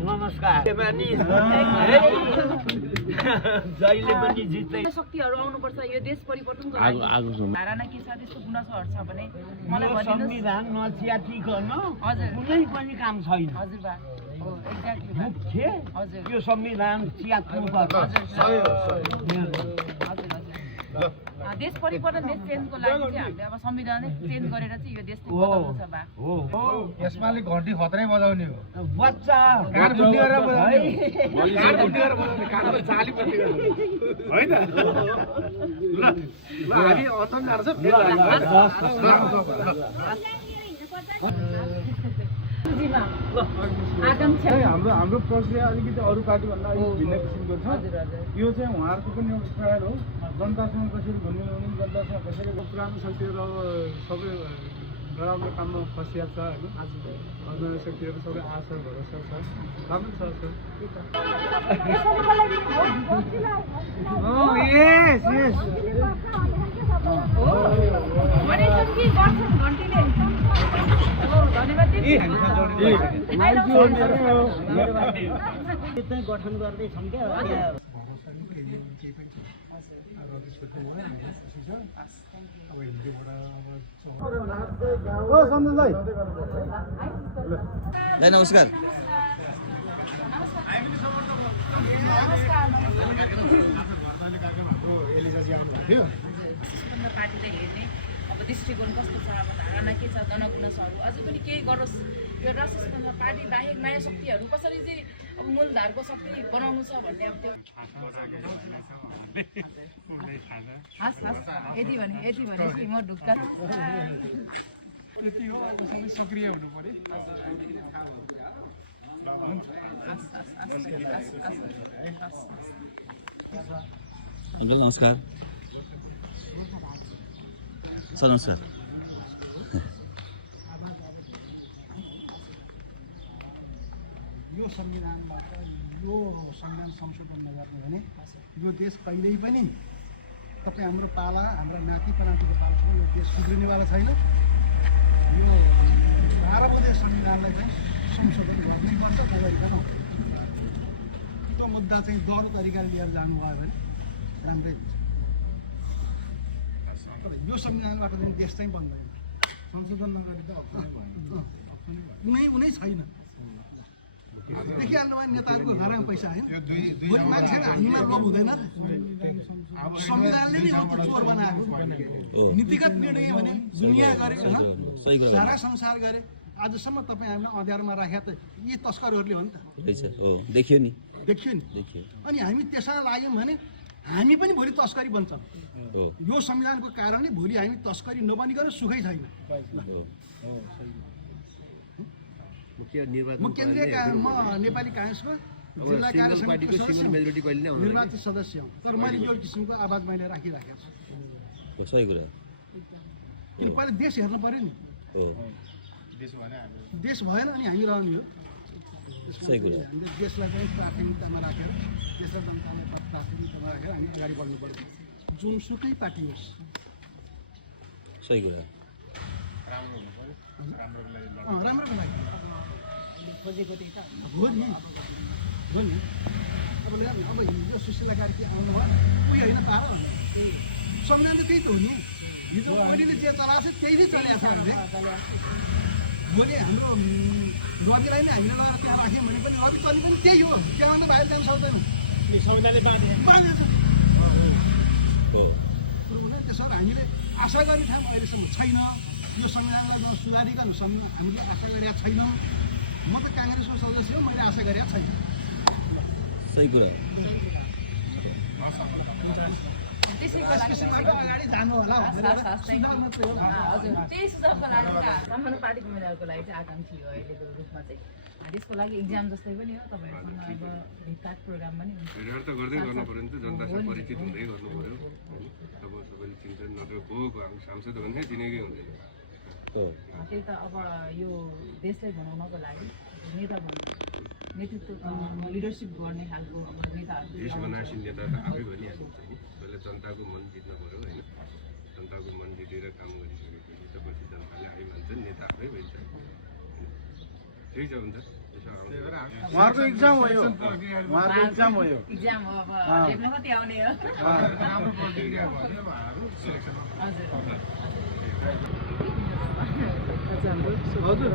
नमस्कार जहिले पनि जित्दै शक्तिहरू आउनुपर्छ यो देश परिवर्तनको लागि धारणा के छ त्यसको गुनासोहरु छ भने मलाई भनिदिनुस्। संविधान नच्यातिकन हजुर कुनै पनि काम छैन। हजुर बा हो एक्ज्याक्टली मुख्य हजुर यो संविधान च्यात्नु पर्छ। देश परिवर्तन देश चेन्जको लागि चाहिँ हामीले अब संविधान चेन्ज गरेर चाहिँ यो देश बदल्नु छ बा। हो यसमा अलि घन्टी खतरै बजाउने हो। बच्चा कान बुद्धि गरेर बजाउने हो। कान बुद्धि गरेर बजाउने कानमा चाली पत्ती गर्ने हैन। ल हामी अन्तम जान्छ फेरि हाम्रो प्रक्रिया अलिकति अरू पार्टीभन्दा अलिक भिन्न किसिमको छ। यो चाहिँ उहाँहरूको पनि एउटा ट्रायल हो। जनतासँग कसरी घुल्ने ल्याउने, जनतासँग कसरी पुरानो शक्तिहरू अब सबै नराम्रो काममा फसिया छ होइन। नयाँ शक्तिहरू सबै आशा भरोसा छ। राम्रो छ सर। यस यस गठन गर्दैछौँ क्या नमस्कार। पार्टीलाई हेर्ने अब दृष्टिकोण कस्तो छ, अब धारणा के छ, जनगुनासोहरु अझै पनि केही गरोस्। यो राष्ट्रिय पार्टी बाहेक नयाँ शक्तिहरू कसरी चाहिँ अब मूलधारको शक्ति बनाउनु छ भन्ने अब त्यो हस् हस् यति भनेपछि म ढुक्क। सक्रिय हुनु पर्यो। अंकल नमस्कार। सर नमस्कार। यो संविधानबाट यो संविधान संशोधन नगर्ने भने यो देश कहिल्यै पनि तपाईँ हाम्रो पाला हाम्रा नाति पनातिको पालासम्म यो देश सुध्रिनेवाला छैन। यो 12 बजे संविधानलाई चाहिँ संशोधन गर्नुपर्छ। नगरिकन त्यो मुद्दा चाहिँ दह्रो तरिकाले लिएर जानुभयो भने राम्रै हुन्छ। तर यो संविधानबाट चाहिँ देश चाहिँ बन्दैन। संशोधन नगरी त कुनै छैन। देखिहाल्नु भयो नेताहरूको घरमा पैसा आयो। भोलि मान्छेले हामीमा लोभ हुँदैन। संविधानले नै हो त्यो चोर बनाएको। नीतिगत निर्णय भने दुनियाँ गरे सारा संसार गरे। आजसम्म तपाईँ हामीलाई अँध्यारोमा राखेका त यी तस्करहरूले हो नि त। देखियो नि। अनि हामी त्यसमा लाग्यौँ भने हामी पनि भोलि तस्करी बन्छौँ। यो संविधानको कारणले भोलि हामी तस्करी नबनिकन सुखै छैन। म केन्द्रीय म नेपाली काङ्ग्रेसको जिल्ला कार्य समितिको निर्वाचित सदस्य हुँ। तर मैले यो किसिमको आवाज मैले राखिराखेको छु। सही कुरा। किन पहिला देश हेर्नु पर्यो नि। देश भएन अनि हामी रहने हो। देशलाई पनि प्राथमिकतामा राखेर देशलाई प्राथमिकतामा राखेर हामी अगाडि बढ्नु पर्यो। जुनसुकै पार्टी होस्। सही कुरा। राम्रोको लागि खोजेको थिएँ हो नि अब हिजो सुशीला कार्की आउनुभयो उयो होइन पार संविधान त त्यही त हो नि। हिजो मोदीले जे चलाएको छ त्यही नै चलेको छ भने भोलि हाम्रो रविलाई नै हामीले लगाएर त्यहाँ राख्यौँ भने पनि रवि चलि पनि त्यही हो। त्यहाँभन्दा बाहिर जान सक्दैन। संविधानले बाँधेको छ। त्यसो हामीले आशा गर्ने ठाउँ अहिलेसम्म छैन। यो संविधानलाई सुधारिकन हामीले आशा गरेका छैनौँ। म त काङ्ग्रेसको सदस्य हो। मैले आशा गरेका छैन। सही कुरा। अगाडि जानु होला हजुर त्यही सुझावको लागि सामान्य पार्टीको उम्मेदवारको लागि चाहिँ आकाङ्क्षी हो अहिलेको रूपमा चाहिँ। त्यसको लागि इक्जाम जस्तै पनि हो। तपाईँहरूसँग अब भेटघाट प्रोग्राम पनि हुन्छ। भेटघाट त गर्दै गर्नु पऱ्यो नि त। जनतासँग परिचित हुँदै गर्नु पऱ्यो। अब सबैले चिन्छन् नत्र को सांसद भन्ने चिनेकै हुँदैन। त्यही त अब यो देशलाई बनाउनको लागि नेतृत्व लिडरसिप गर्ने खालको नेताहरू देश बनाएपछि नेता त आफै भनिहाल्छ नि। पहिला जनताको मन जित्नु पऱ्यो होइन। जनताको मन जितेर काम गरिसकेपछि त पछि जनताले आइ भन्छ नि। आफ्नै भइन्छ ठिक छ हुन्छ त्यसो आउँछ उहाँहरूको इक्जाम हो यो उहाँहरूको इक्जाम हो यो इक्जाम हो अब लेख्न कति आउने हो राम्रो प्रतिक्रिया भयो उहाँहरू सिलेक्सन हजुर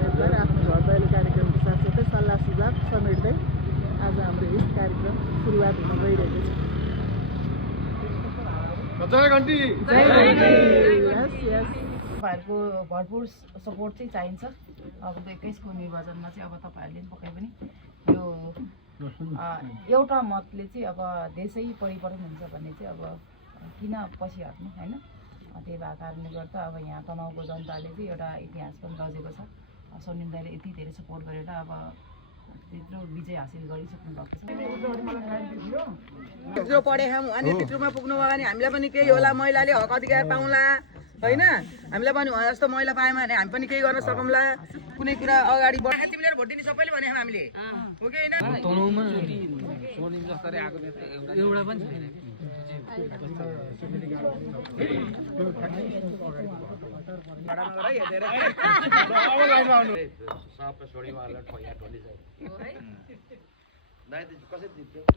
हजुर आफ्नो घर दैलो कार्यक्रमको साथसाथै सल्लाह सुझाव समेट्दै आज हाम्रो यस कार्यक्रम सुरुवात हुन गइरहेको छ। जय घन्टी यस यस तपाईँहरूको भरपुर सपोर्ट चाहिँ चाहिन्छ। अब 21को निर्वाचनमा चाहिँ अब तपाईँहरूले पक्कै पनि यो एउटा मतले चाहिँ अब देशै परिवर्तन हुन्छ भन्ने चाहिँ अब किन पछि हट्नु होइन। त्यही भएको कारणले गर्दा अब यहाँ तनहुँको जनताले चाहिँ एउटा इतिहास पनि रचेको छ। सोनिम दाइले यति धेरै सपोर्ट गरेर अब त्यत्रो विजय हासिल गरिसक्नु भएको छ। त्यत्रो पढेका छौँ अनि त्यत्रोमा पुग्नु भयो भने हामीलाई पनि केही होला, महिलाले हक अधिकार पाउँला होइन। हामीलाई पनि उहाँ जस्तो महिला पायौँ भने हामी पनि केही गर्न सकौँला, कुनै कुरा अगाडि बढ्छ। तिमीले भोट दिने सबैले भने हामीले हो कि होइन।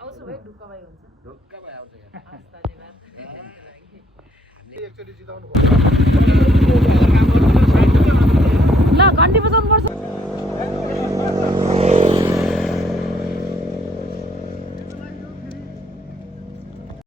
आउँछु भाइ ढुक्क भाइ हुन्छ। एकचोटि जिताउनु